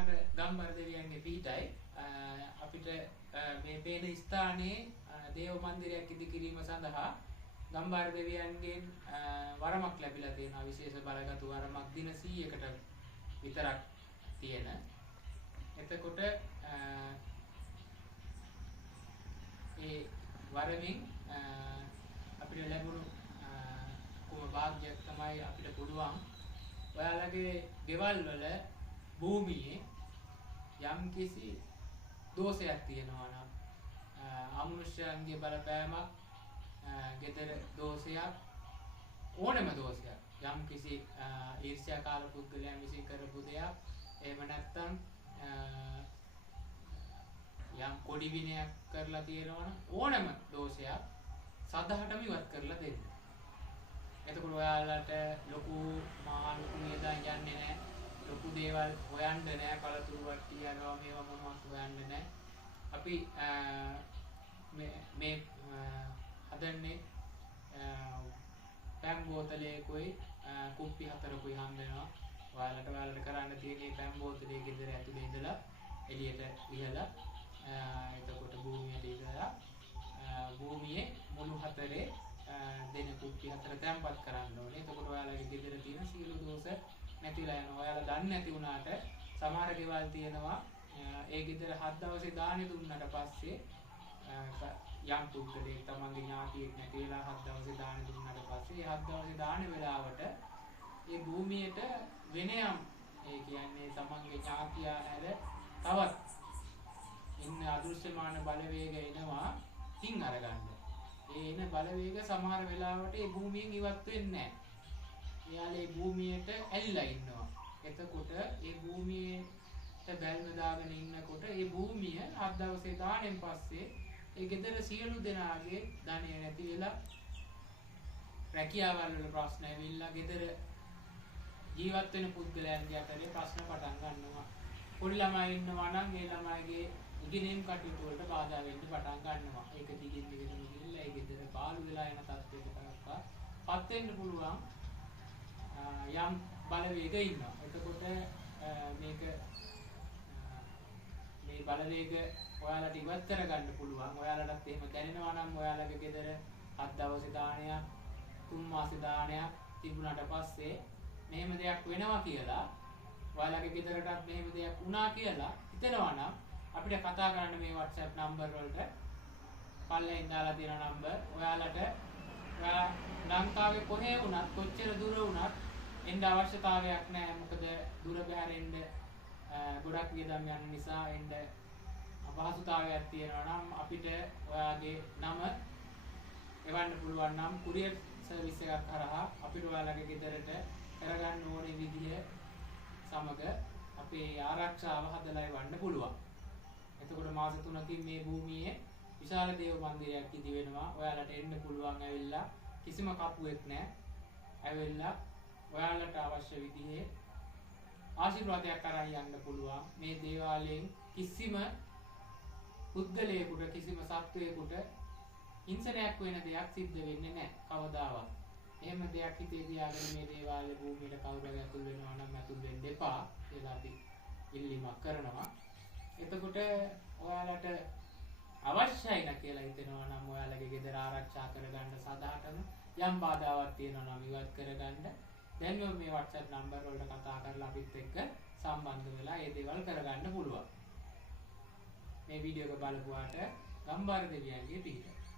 අර ගම්බර දෙවියන්ගේ පීඨයි අපිට මේ පේන ස්ථානයේ දේව මන්දිරයක් ඉදිකිරීම සඳහා ගම්බර දෙවියන්ගෙන් වරමක් ලැබිලා තියෙනවා. විශේෂ බලගතු වරමක් දින 100කට විතරක් තියෙන. එතකොට ඒ වරමින් අපිට ලැබුණු කුම භාග්‍යයක් තමයි අපිට පුළුවන් ඔයාලගේ ගෙවල් වල භූමියේ යම් කිසි දෝෂයක් තියෙනවා නම් අමනුෂ්‍යයන්ගේ බලපෑමක් ගෙදර දෝෂයක් ඕනෑම දෝෂයක් යම් කිසි ඊර්ෂ්‍යාකාර පුද්ගලයන් විසින් කරපු දෙයක් එහෙම නැත්නම් යම් කොඩි විනයක් කරලා තියෙනවා නම් ඕනෑම දෝෂයක් සදහටම ඉවත් කරලා දෙන්න. එතකොට ඔයාලට ලොකු ලොකු නේදා යන්නේ නැහැ. ලොකු දේවල් හොයන්න නැහැ. කලතුරු වට්ටි යනවා මේවා මොනවත් හොයන්න නැහැ. අපි මේ හදන්නේ පැන් බෝතලයකයි කුප්පි 4කයි හම් වෙනවා. ඔයාලට කරන්න තියෙන්නේ පැන් බෝතලයේ ගෙදර ඇතුලේ ඉඳලා එළියට ඉහලා එතකොට භූමියට ඉඳලා භූමියේ මුළු හතරේ දෙන කුප්පි 4 තැම්පත් කරන්න ඕනේ. එතකොට ඔයාලගේ ගෙදර තියෙන සීල දෝෂ නැතිලා යනවා. ඔයාලා දන්නේ නැති වුණාට සමහර ගෙවල් තියෙනවා ඒ ගෙදර 7 දවසේ දානි දුන්නාට පස්සේ යම් පුද්ගලයෙක් තමන්ගේ ඥාතියෙක් නැති වෙලා 7 දවසේ දානි දුන්නාට පස්සේ 7 දවසේ දානි වෙලාවට ඒ භූමියට වෙනයම් ඒ කියන්නේ තමන්ගේ ඥාතියා හැර තවත් ඉන්න අදෘශ්‍යමාන බලවේග එනවා තින් අරගන්න. ඒ එන බලවේග සමහර වෙලාවට ඒ භූමියෙන් ඉවත් වෙන්නේ නැහැ. එයාලා ඒ භූමියට ඇලිලා ඉන්නවා. එතකොට ඒ භූමියට බැල්ම දාගෙන ඉන්නකොට ඒ භූමිය 7 දවසේ දාණයෙන් පස්සේ ඒ ගෙදර සියලු දෙනාගේ ධනය නැති වෙලා රැකියාවල් වල ප්‍රශ්න ඇවිල්ලා ගෙදර ජීවත් වෙන පුද්ගලයන්ගේ අතරේ ප්‍රශ්න පටන් ගන්නවා. පොඩි ළමයි ඉන්නවා නම් ඒ ළමයිගේ ඉගෙනීම් කටයුතු වලට බාධා වෙන්න පටන් ගන්නවා. ඒක දිගින් දිගටම ගිහිල්ලා ඒ ගෙදර පාළු වෙලා යන තත්ත්වයකට පත් වෙන්න පුළුවන් යම් බලවේග ඉන්නවා. එතකොට මේක මේ බලවේග ඔයාලට ඉවත් කරගන්න පුළුවන්. ඔයාලටත් එහෙම දැනෙනවා නම් ඔයාලගේ ගෙදර 7 දවසේ දාණයක් 3 මාසේ දාණයක් තිබුණාට පස්සේ මෙහෙම දෙයක් වෙනවා කියලා ඔයාලගේ ගෙදරටත් මෙහෙම දෙයක් වුණා කියලා හිතනවා නම් අපිට කතා කරන්න මේ WhatsApp නම්බර් වලට පල්ලෙන් දාලා තියෙන නම්බර්. ඔයාලට ඔයා ලංකාවේ කොහේ වුණත් කොච්චර දුර වුණත් එන්න අවශ්‍යතාවයක් නැහැ. මොකද දුර බැහැර එන්න ගොඩක් වියදම් යන නිසා එන්න අපහසුතාවයක් තියෙනවා නම් අපිට ඔයාගේ නම එවන්න පුළුවන් නම් කුරියර් සර්විස් එකක් කරා අපිට ඔයාලගේ ගෙදරට කරගන්න ඕනේ විදිය සමග අපේ ආරක්ෂාව හදලා එවන්න පුළුවන්. එතකොට මාස 3කින් මේ භූමියේ විශාල දේව මන්දිරයක් ඉදි වෙනවා. ඔයාලට එන්න පුළුවන් ඇවිල්ලා කිසිම කපුවෙක් නැහැ. ඇවිල්ලා ඔයාලට අවශ්‍ය විදිහේ ආශිර්වාදයක් කරන් යන්න පුළුවන්. මේ දේවාලයෙන් කිසිම පුද්ගලයෙකුට කිසිම සත්වයකට හිංසනයක් වෙන දෙයක් සිද්ධ වෙන්නේ නැහැ කවදාවත්. එහෙම දෙයක් හිතේ තියාගෙන මේ දේවාලයේ භූමියට කවුරුහරි ඇතුල් වෙනවා නම් ඇතුල් වෙන්න එපා කියලා අපි ඉල්ලීමක් කරනවා. එතකොට ඔයාලට අවශ්‍යයි න කියලා හිතෙනවා නම් ඔයාලගේ ගෙදර ආරක්ෂා කරගන්න සදාටම යම් බාධාවක් තියෙනවා නම් ඉවත් කරගන්න දැන් මේ WhatsApp නම්බර් වලට කතා කරලා අපිත් එක්ක සම්බන්ධ වෙලා මේ දේවල් කරගන්න පුළුවන්. මේ වීඩියෝ එක බලපුවාට ගම්බාර දෙවියන්ගේ පිහිට